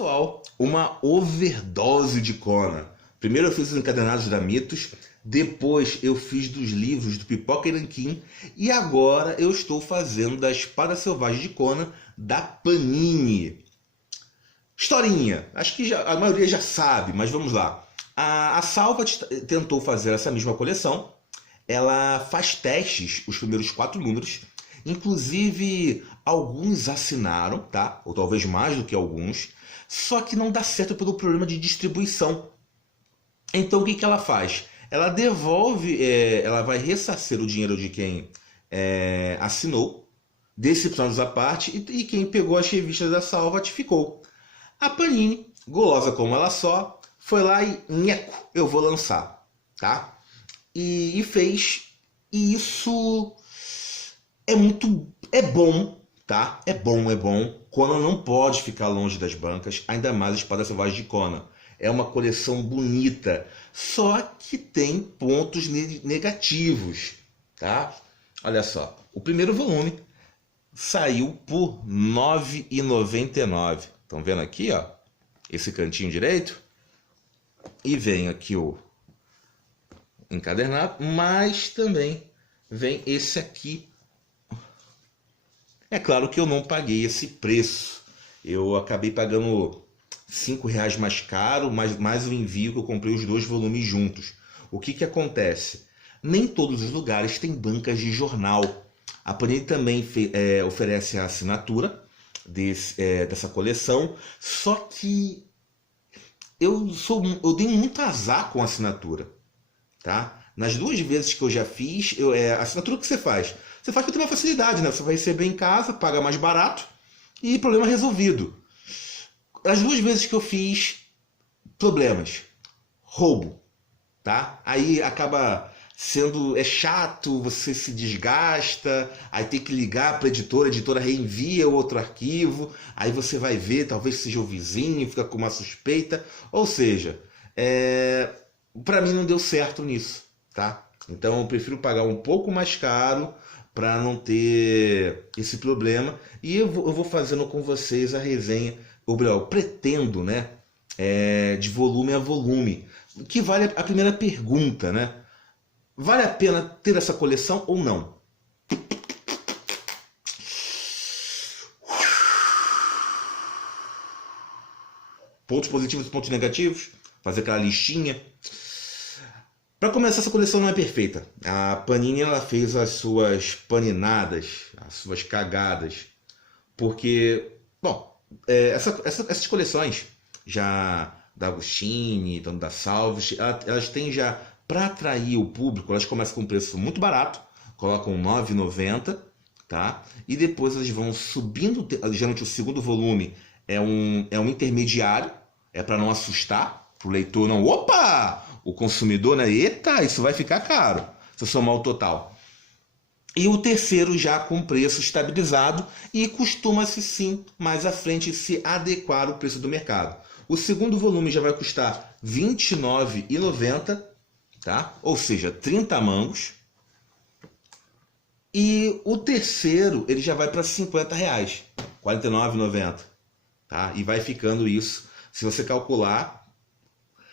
Pessoal, uma overdose de Conan. Primeiro eu fiz os encadernados da Mitos, depois eu fiz dos livros do Pipoca e Nanquim e agora eu estou fazendo da Espada Selvagem de Conan da Panini. Historinha, acho que a maioria já sabe, mas vamos lá. A Salvat tentou fazer essa mesma coleção. Ela faz testes, os primeiros 4 números. Inclusive, alguns assinaram, tá? Ou talvez mais do que alguns. Só que não dá certo pelo problema de distribuição. Então, o que ela faz? Ela devolve, ela vai ressarcir o dinheiro de quem assinou, decepcionados à parte, e quem pegou as revistas da Salvat ficou. A Panini, golosa como ela só, foi lá e nheco, eu vou lançar, tá? E fez. E isso é bom, tá? É bom. Conan não pode ficar longe das bancas, ainda mais a Espada Selvagem de Conan. É uma coleção bonita, só que tem pontos negativos, tá? Olha só, o primeiro volume saiu por R$ 9,99. Estão vendo aqui, ó? Esse cantinho direito? E vem aqui o encadernado, mas também vem esse aqui. É claro que eu não paguei esse preço. Eu acabei pagando R$ 5,00 mais caro, mais o envio que eu comprei os 2 volumes juntos. O que acontece? Nem todos os lugares têm bancas de jornal. A Panini também oferece a assinatura dessa coleção, só que eu dei muito azar com a assinatura, tá? Nas 2 vezes que eu já fiz, a assinatura que você faz para ter uma facilidade, né? Você vai receber em casa, paga mais barato e problema resolvido. As 2 vezes que eu fiz, problemas, roubo, tá? Aí acaba sendo chato, você se desgasta, aí tem que ligar para a editora reenvia o outro arquivo, aí você vai ver, talvez seja o vizinho, fica com uma suspeita, ou seja, para mim não deu certo nisso, tá? Então eu prefiro pagar um pouco mais caro para não ter esse problema, e eu vou fazendo com vocês a resenha, eu pretendo, né, de volume a volume, que vale a primeira pergunta, né? Vale a pena ter essa coleção ou não? Pontos positivos e pontos negativos? Fazer aquela listinha. Para começar, essa coleção não é perfeita. A Panini ela fez as suas paninadas, as suas cagadas. Porque, bom, essas coleções, já da Agostini, tanto da Salvat, elas têm já... Para atrair o público, elas começam com um preço muito barato, colocam R$ 9,90, tá? E depois elas vão subindo, geralmente o segundo volume é um intermediário, para não assustar, para o leitor não, opa, o consumidor, né? Eita, isso vai ficar caro, se eu somar o total. E o terceiro já com preço estabilizado e costuma-se sim, mais à frente, se adequar ao preço do mercado. O segundo volume já vai custar R$ 29,90, tá? Ou seja, 30 mangos. E o terceiro ele já vai para R$ 50, R$ 49,90, tá? E vai ficando isso. Se você calcular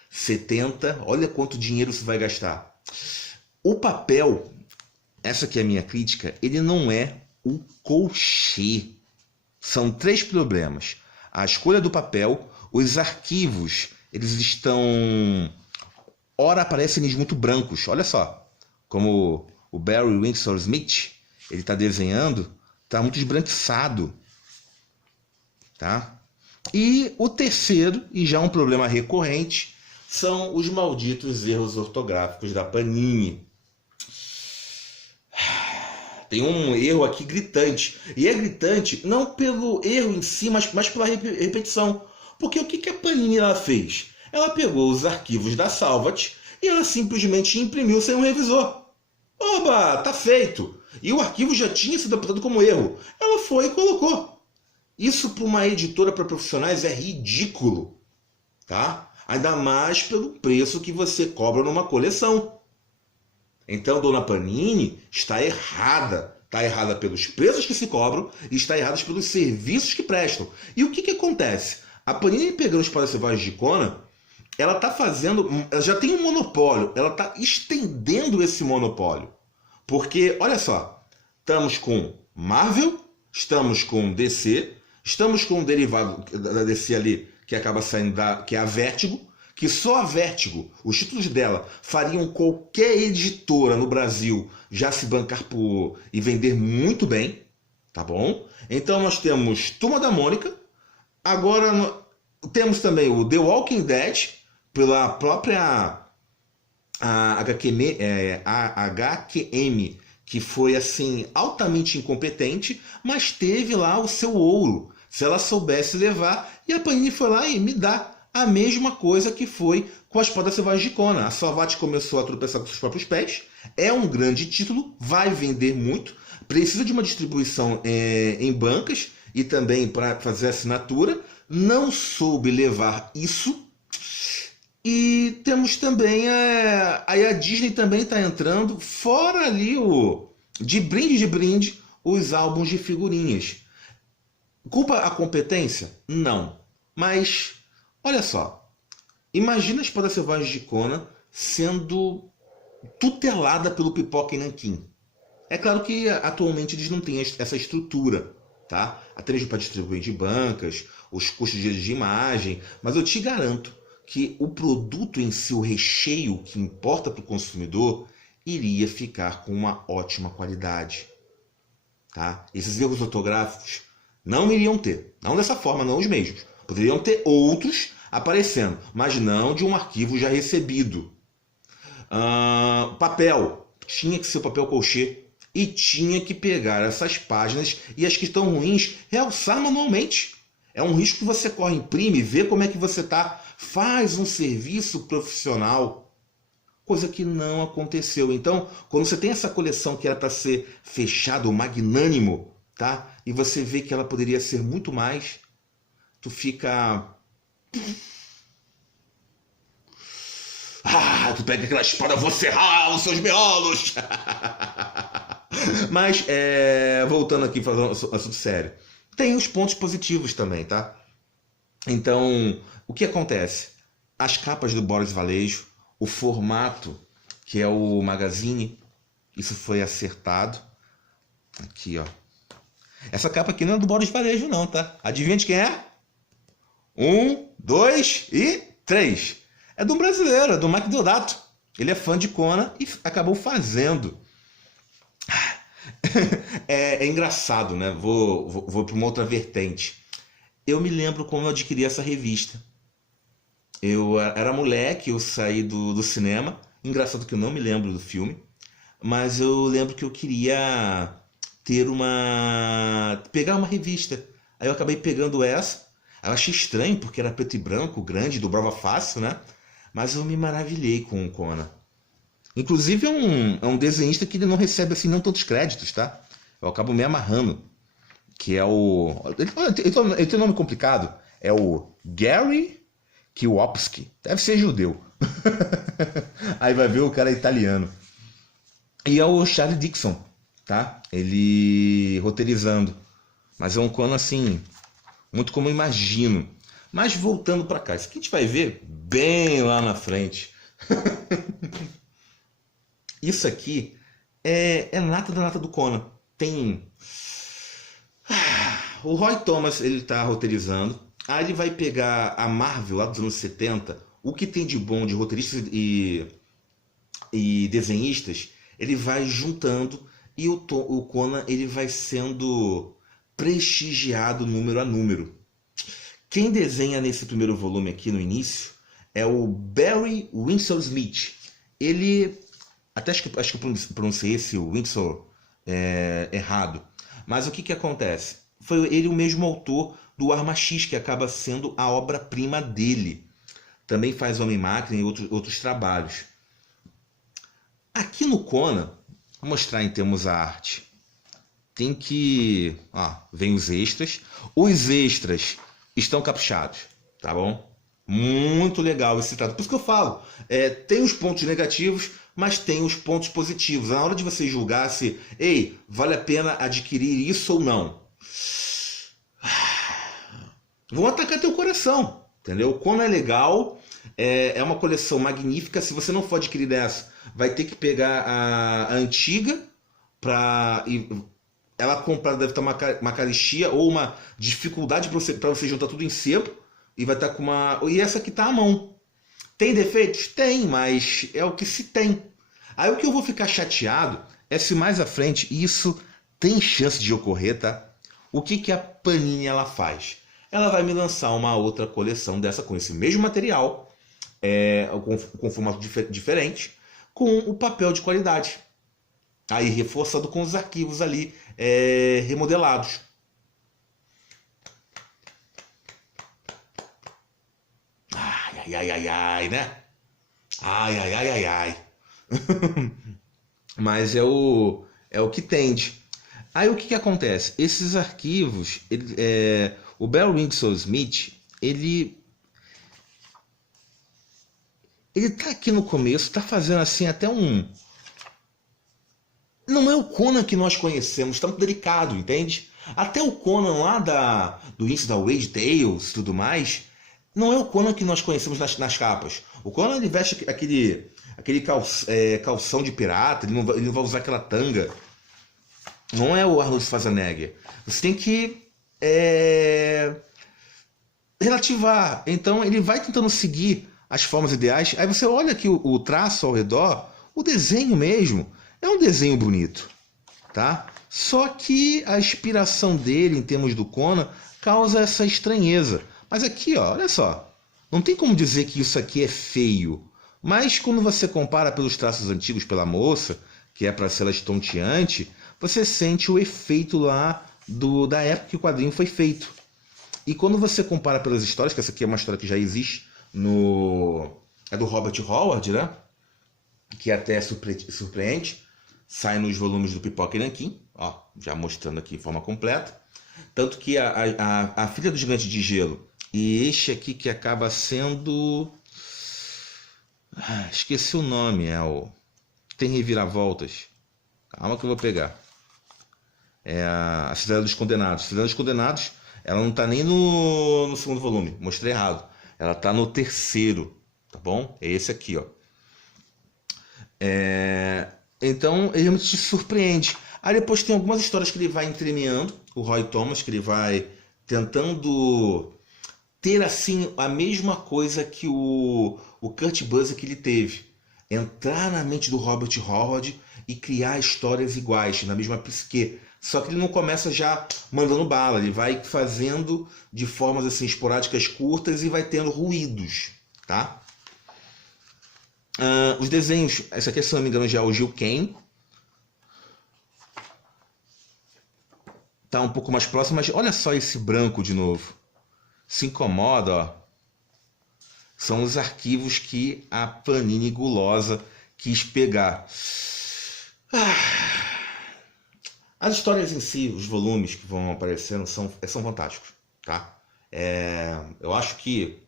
70, olha quanto dinheiro você vai gastar. O papel, essa aqui é a minha crítica, ele não é um colchê. São 3 problemas. A escolha do papel, os arquivos, eles estão... Ora aparecem eles muito brancos, olha só, como o Barry Windsor Smith, ele está desenhando, está muito esbranquiçado, tá? E o terceiro, e já um problema recorrente, são os malditos erros ortográficos da Panini. Tem um erro aqui gritante, e é gritante não pelo erro em si, mas pela repetição. Porque o que a Panini ela fez? Ela pegou os arquivos da Salvat e ela simplesmente imprimiu sem um revisor. Oba, tá feito! E o arquivo já tinha sido apontado como erro. Ela foi e colocou. Isso para uma editora para profissionais é ridículo, tá? Ainda mais pelo preço que você cobra numa coleção. Então, dona Panini está errada. Está errada pelos preços que se cobram e está errada pelos serviços que prestam. E o que acontece? A Panini pegando Espada Selvagem de Conan, ela está fazendo, ela já tem um monopólio, ela está estendendo esse monopólio. Porque, olha só, estamos com Marvel, estamos com DC, estamos com um derivado da DC ali, que acaba saindo que é a Vertigo, que só a Vertigo, os títulos dela, fariam qualquer editora no Brasil já se bancar e vender muito bem, tá bom? Então nós temos Turma da Mônica, agora temos também o The Walking Dead, pela própria HQM, que foi assim altamente incompetente, mas teve lá o seu ouro, se ela soubesse levar, e a Panini foi lá e me dá a mesma coisa que foi com a Espada Selvagem de Conan. A Salvat começou a tropeçar com seus próprios pés, é um grande título, vai vender muito, precisa de uma distribuição em bancas e também para fazer assinatura, não soube levar isso. E temos também aí a Disney também está entrando, fora ali de brinde, os álbuns de figurinhas. Culpa a competência? Não. Mas, olha só, imagina a Espada Selvagem de Conan sendo tutelada pelo Pipoca e Nanquim. É claro que atualmente eles não têm essa estrutura, tá? Até mesmo para distribuir de bancas, os custos de imagem, mas eu te garanto que o produto em si, o recheio que importa para o consumidor, iria ficar com uma ótima qualidade. Tá? Esses erros ortográficos não iriam ter. Não dessa forma, não os mesmos. Poderiam ter outros aparecendo, mas não de um arquivo já recebido. Papel. Tinha que ser o papel colchê. E tinha que pegar essas páginas e as que estão ruins, realçar manualmente. É um risco que você corre, imprime, vê como é que você está. Faz um serviço profissional, coisa que não aconteceu. Então, quando você tem essa coleção que era para ser fechado, magnânimo, tá? E você vê que ela poderia ser muito mais, tu fica... tu pega aquela espada, você rala os seus miolos! Mas, voltando aqui, falando assunto sério, tem os pontos positivos também, tá? Então, o que acontece? As capas do Boris Vallejo, o formato, que é o Magazine, isso foi acertado. Aqui, ó. Essa capa aqui não é do Boris Vallejo, não, tá? Adivinha de quem é? 1, 2 e 3. É de um brasileiro, é do Mike Deodato. Ele é fã de Conan e acabou fazendo. É engraçado, né? Vou para uma outra vertente. Eu me lembro como eu adquiri essa revista. Eu era moleque, eu saí do cinema. Engraçado que eu não me lembro do filme. Mas eu lembro que eu queria pegar uma revista. Aí eu acabei pegando essa. Eu achei estranho, porque era preto e branco, grande, dobrava fácil, né? Mas eu me maravilhei com o Conan. Inclusive é um desenhista que ele não recebe assim não tantos créditos, tá? Eu acabo me amarrando. Que é o... Ele tem um nome complicado. É o Gary Kiwopski. Deve ser judeu. Aí vai ver, o cara é italiano. E é o Charlie Dixon, tá? Ele roteirizando. Mas é um Conan assim, muito como eu imagino. Mas voltando para cá, isso aqui a gente vai ver bem lá na frente. Isso aqui é nata da nata do Conan. Tem... O Roy Thomas, ele tá roteirizando. Aí ele vai pegar a Marvel lá dos anos 70. O que tem de bom de roteiristas e desenhistas, ele vai juntando. E o Conan, ele vai sendo prestigiado número a número. Quem desenha nesse primeiro volume aqui no início é o Barry Windsor Smith. Ele... Até acho que eu pronunciei esse Windsor errado. Mas o que acontece? Foi ele o mesmo autor do Arma X, que acaba sendo a obra-prima dele. Também faz Homem-Máquina e outros trabalhos. Aqui no Conan, vou mostrar em termos da arte. Tem que... vem os extras. Os extras estão caprichados, tá bom? Muito legal esse trato. Por isso que eu falo, tem os pontos negativos, mas tem os pontos positivos. Na hora de você julgar se, vale a pena adquirir isso ou não. vão atacar teu coração, entendeu? Como é legal, é uma coleção magnífica. Se você não for adquirir essa, vai ter que pegar a antiga para ela comprada deve estar uma caristia ou uma dificuldade para você juntar tudo em sebo e vai estar com uma e essa aqui tá à mão. Tem defeitos? Tem, mas é o que se tem. Aí o que eu vou ficar chateado é se mais à frente isso tem chance de ocorrer, tá? O que a Panini ela faz? Ela vai me lançar uma outra coleção dessa com esse mesmo material, com formato diferente, com o papel de qualidade. Aí reforçado com os arquivos ali remodelados. Ai, ai, ai, ai, né? Ai, ai, ai, ai, ai. Mas é o que tende. Aí o que acontece? Esses arquivos, o Barry Windsor Smith, ele tá aqui no começo, tá fazendo assim até um... Não é o Conan que nós conhecemos, tá muito delicado, entende? Até o Conan lá do início da Wade Tales e tudo mais, não é o Conan que nós conhecemos nas capas. O Conan ele veste aquele calção de pirata, ele não vai usar aquela tanga. Não é o Arnold Schwarzenegger. Você tem que relativar. Então ele vai tentando seguir as formas ideais. Aí você olha aqui o traço ao redor, o desenho mesmo, é um desenho bonito, tá? Só que a inspiração dele em termos do Conan causa essa estranheza. Mas aqui, ó, olha só, não tem como dizer que isso aqui é feio. Mas quando você compara pelos traços antigos pela moça, que é para ser estonteante, você sente o efeito lá da época que o quadrinho foi feito. E quando você compara pelas histórias, que essa aqui é uma história que já existe é do Robert Howard, né? Que até surpreende. Sai nos volumes do Pipoca e Nanquim, ó, já mostrando aqui de forma completa. Tanto que a Filha do Gigante de Gelo e este aqui que acaba sendo... esqueci o nome, tem reviravoltas. Calma que eu vou pegar. É a Cidade dos Condenados. A Cidade dos Condenados, ela não tá nem no segundo volume, mostrei errado. Ela tá no terceiro, tá bom? É esse aqui, ó. Então, ele realmente te surpreende. Aí depois tem algumas histórias que ele vai entremeando, o Roy Thomas, que ele vai tentando ter assim a mesma coisa que o Kurt Busiek que ele teve. Entrar na mente do Robert Howard e criar histórias iguais, na mesma psique. Só que ele não começa já mandando bala, ele vai fazendo de formas assim esporádicas curtas e vai tendo ruídos, tá? Os desenhos, essa aqui se não me engano já é o Gil Kane. Tá um pouco mais próximo, mas olha só esse branco de novo. Se incomoda, ó. São os arquivos que a Panini gulosa quis pegar. As histórias em si, os volumes que vão aparecendo são fantásticos, tá? Eu acho que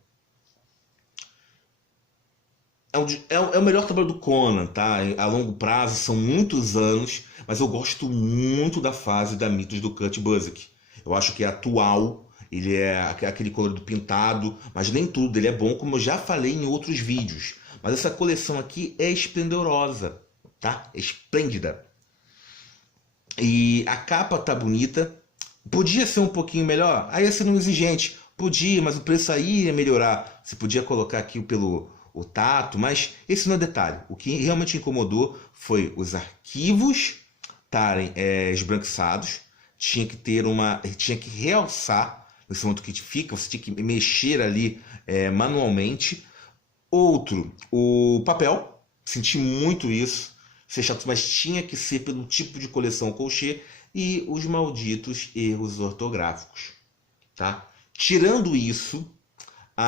é o melhor trabalho do Conan, tá? A longo prazo, são muitos anos, mas eu gosto muito da fase da Mitos do Kurt Busiek. Eu acho que é atual, ele é aquele colorido pintado, mas nem tudo dele é bom, como eu já falei em outros vídeos. Mas essa coleção aqui é esplendorosa, tá? É esplêndida. E a capa tá bonita. Podia ser um pouquinho melhor? Aí ia ser um exigente. Podia, mas o preço aí ia melhorar. Você podia colocar aqui o tato, mas esse não é detalhe. O que realmente incomodou foi os arquivos estarem esbranquiçados. Tinha que realçar nesse momento que fica, você tinha que mexer ali manualmente. Outro, o papel, senti muito isso, ser chato, mas tinha que ser pelo tipo de coleção colchê e os malditos erros ortográficos, tá? Tirando isso, é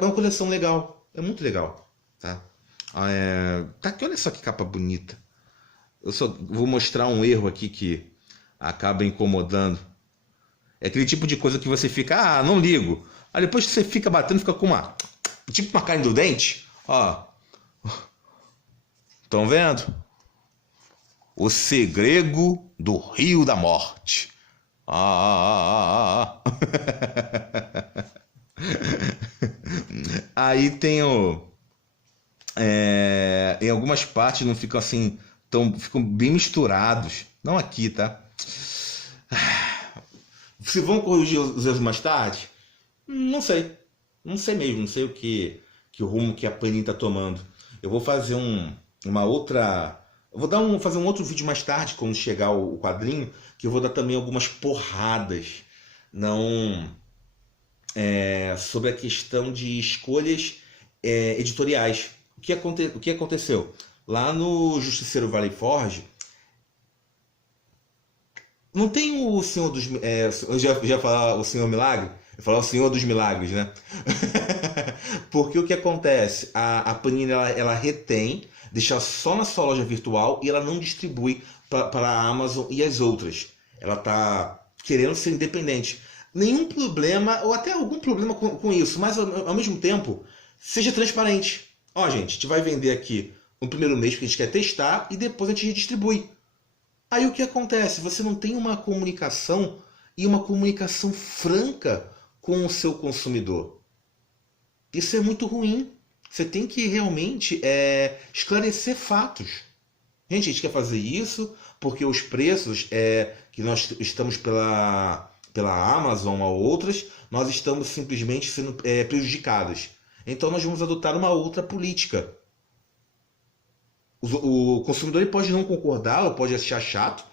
uma coleção legal, é muito legal, tá? Tá aqui, olha só que capa bonita. Eu só vou mostrar um erro aqui que acaba incomodando. É aquele tipo de coisa que você fica, não ligo. Aí depois que você fica batendo, fica com tipo uma carne do dente. Ó. Estão vendo? O Segredo do Rio da Morte. Aí tem em algumas partes não ficam assim, ficam bem misturados. Não aqui, tá? Se vão corrigir os erros mais tarde, não sei. Não sei mesmo, não sei que o rumo que a Panini está tomando. Eu vou fazer uma outra. Eu vou fazer um outro vídeo mais tarde, quando chegar o quadrinho, que eu vou dar também algumas porradas. Não. Sobre a questão de escolhas editoriais. O que aconteceu? Lá no Justiceiro Valley Forge, não tem o Senhor dos... eu já falar o Senhor Milagre? Eu falar o Senhor dos Milagres, né? Porque o que acontece? A Panini ela retém, deixa só na sua loja virtual e ela não distribui para a Amazon e as outras. Ela está querendo ser independente. Nenhum problema, ou até algum problema com isso, mas ao mesmo tempo, seja transparente. Ó, gente, a gente vai vender aqui no primeiro mês que a gente quer testar e depois a gente redistribui. Aí o que acontece? Você não tem uma comunicação e uma comunicação franca com o seu consumidor. Isso é muito ruim. Você tem que realmente esclarecer fatos. Gente, a gente quer fazer isso porque os preços que nós estamos pela Amazon ou outras, nós estamos simplesmente sendo prejudicados. Então nós vamos adotar uma outra política. O consumidor ele pode não concordar, ou pode achar chato,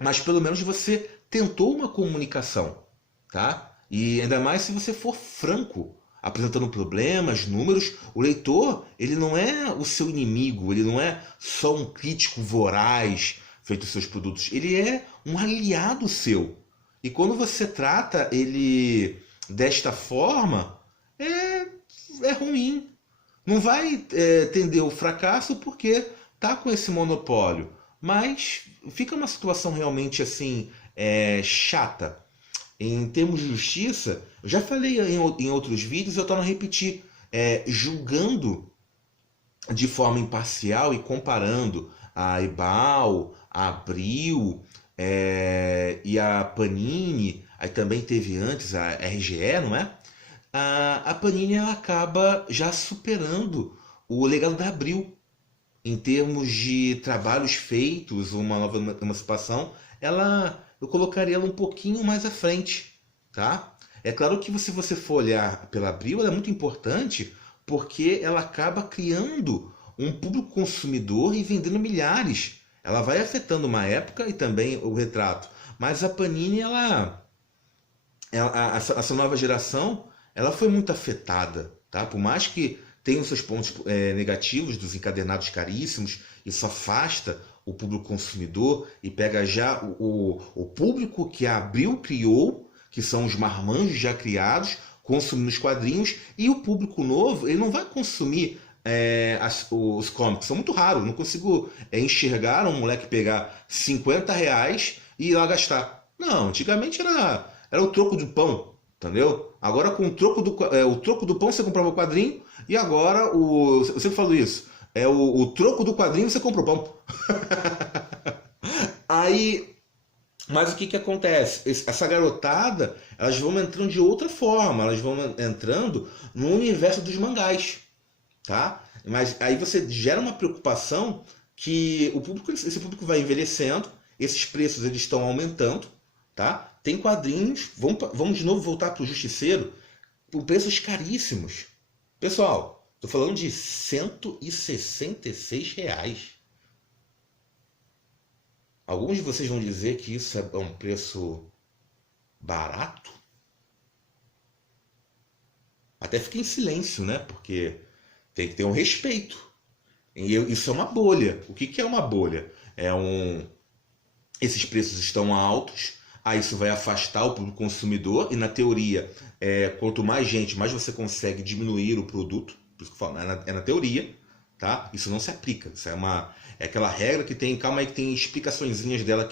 mas pelo menos você tentou uma comunicação, tá? E ainda mais se você for franco, apresentando problemas, números. O leitor, ele não é o seu inimigo, ele não é só um crítico voraz feito os seus produtos, ele é um aliado seu. E quando você trata ele desta forma, é ruim. Não vai tender o fracasso porque tá com esse monopólio. Mas fica uma situação realmente assim chata. Em termos de justiça, eu já falei em outros vídeos, eu torno a repetir, julgando de forma imparcial e comparando a Ebal, a Abril e a Panini, aí também teve antes a RGE, não é? A Panini ela acaba já superando o legado da Abril. Em termos de trabalhos feitos, uma nova emancipação, eu colocaria ela um pouquinho mais à frente, tá? É claro que se você for olhar pela Abril, ela é muito importante porque ela acaba criando um público consumidor e vendendo milhares. Ela vai afetando uma época e também o retrato. Mas a Panini, essa nova geração, ela foi muito afetada, tá? Por mais que tenha os seus pontos negativos dos encadernados caríssimos, isso afasta o público consumidor e pega já o público que a Abril criou, que são os marmanjos já criados, consumindo os quadrinhos, e o público novo, ele não vai consumir os cómics, são muito raros, não consigo enxergar um moleque pegar R$ 50 e ir lá gastar. Não, antigamente era o troco do pão, entendeu? Agora com o troco do pão você comprava o quadrinho, e agora, eu sempre falo isso, o troco do quadrinho você compra o pão. Aí, mas o que acontece? Essa garotada, elas vão entrando de outra forma, elas vão entrando no universo dos mangás, tá? Mas aí você gera uma preocupação que esse público vai envelhecendo, esses preços eles estão aumentando, tá? Tem quadrinhos, vamos de novo voltar para o Justiceiro, por preços caríssimos. Pessoal, estou falando de R$ 166. Alguns de vocês vão dizer que isso é um preço barato? Até fica em silêncio, né? Porque tem que ter um respeito. E isso é uma bolha. O que é uma bolha? Esses preços estão altos, aí isso vai afastar o público consumidor, e na teoria, quanto mais gente, mais você consegue diminuir o produto. Por isso que eu falo, é na teoria, tá? Isso não se aplica. Isso é aquela regra que tem, calma aí, que tem explicaçõezinhas dela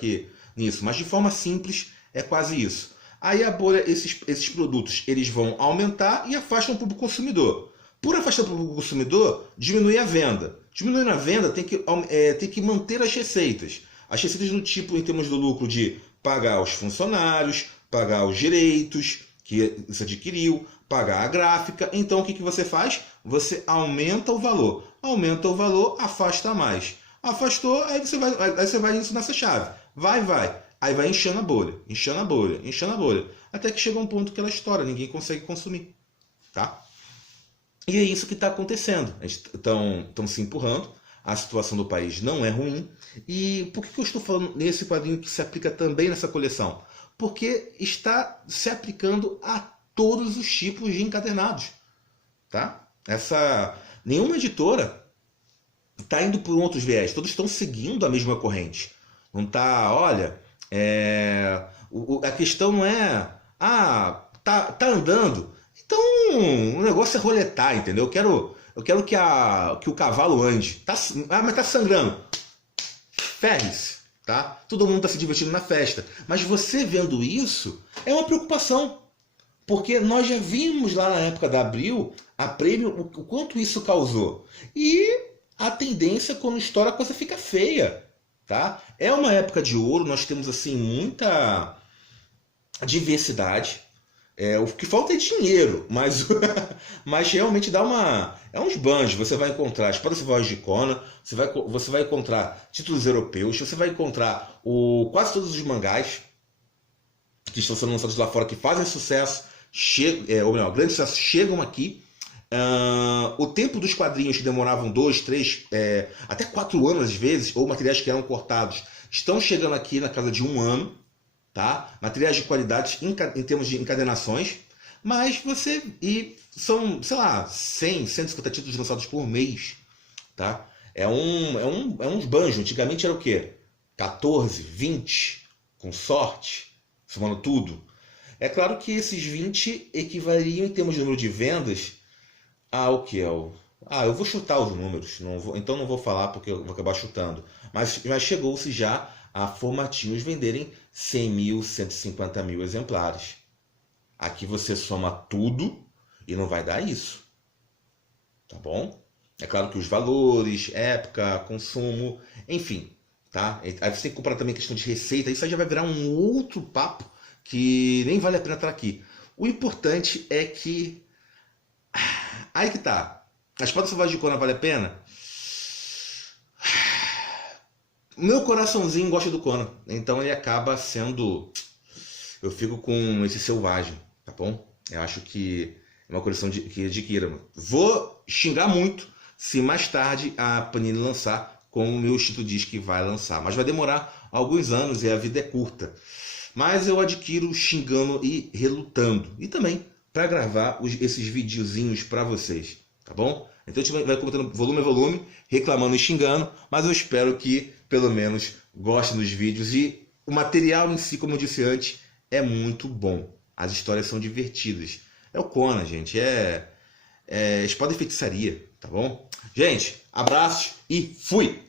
nisso. Mas de forma simples, é quase isso. Aí a bolha, esses produtos, eles vão aumentar e afastam o público consumidor. Por afastar o público consumidor, diminui a venda. Diminuindo a venda, tem que manter as receitas. As receitas do tipo, em termos do lucro, de pagar os funcionários, pagar os direitos que você adquiriu, pagar a gráfica. Então, o que você faz? Você aumenta o valor. Aumenta o valor, afasta mais. Afastou, aí você vai isso nessa chave. Vai. Aí vai enchendo a bolha, enchendo a bolha, enchendo a bolha. Até que chega um ponto que ela estoura, ninguém consegue consumir. Tá? E é isso que está acontecendo. Estão se empurrando. A situação do país não é ruim. E por que eu estou falando nesse quadrinho que se aplica também nessa coleção? Porque está se aplicando a todos os tipos de encadernados. Tá? Nenhuma editora está indo por outros viés. Todos estão seguindo a mesma corrente. Não tá, olha, a questão não é, tá andando. Então o negócio é roletar, entendeu? Eu quero que o cavalo ande. Mas tá sangrando. Ferre-se, tá? Todo mundo tá se divertindo na festa. Mas você vendo isso é uma preocupação. Porque nós já vimos lá na época da Abril, a Prêmio, o quanto isso causou. E a tendência, quando estoura, a coisa fica feia. Tá? É uma época de ouro, nós temos assim muita diversidade. O que falta é dinheiro, mas realmente é uns banjos. Você vai encontrar Espadas Vozes de Conan, você vai encontrar títulos europeus, você vai encontrar quase todos os mangás que estão sendo lançados lá fora, que fazem sucesso, ou melhor, grande sucesso, chegam aqui. O tempo dos quadrinhos que demoravam 2, 3, até 4 anos às vezes, ou materiais que eram cortados, estão chegando aqui na casa de 1 ano. Tá? Materiais de qualidade em termos de encadernações, mas são, sei lá, 100, 150 títulos lançados por mês. Tá? É uns banjos. Antigamente era o quê? 14, 20, com sorte, somando tudo. É claro que esses 20 equivaleriam em termos de número de vendas ao que é o... eu vou chutar os números, então não vou falar porque eu vou acabar chutando. Mas chegou-se já a formatinhos venderem 100 mil, 150 mil exemplares. Aqui você soma tudo e não vai dar isso. Tá bom? É claro que os valores, época, consumo, enfim. Tá? Aí você tem que comprar também questão de receita. Isso aí já vai virar um outro papo que nem vale a pena estar aqui. O importante é que... Aí que tá. A Espada Selvagem de Conan vale a pena? Meu coraçãozinho gosta do Conan, então ele acaba sendo... Eu fico com esse selvagem, tá bom? Eu acho que é uma coleção que adquira. Vou xingar muito se mais tarde a Panini lançar, como o meu Instituto diz que vai lançar. Mas vai demorar alguns anos e a vida é curta. Mas eu adquiro xingando e relutando. E também para gravar esses videozinhos para vocês, tá bom? Então a gente vai comentando volume a volume, reclamando e xingando, mas eu espero que pelo menos gostem dos vídeos. E o material em si, como eu disse antes, é muito bom. As histórias são divertidas. É o Conan, gente, é espada e feitiçaria, tá bom? Gente, abraços e fui!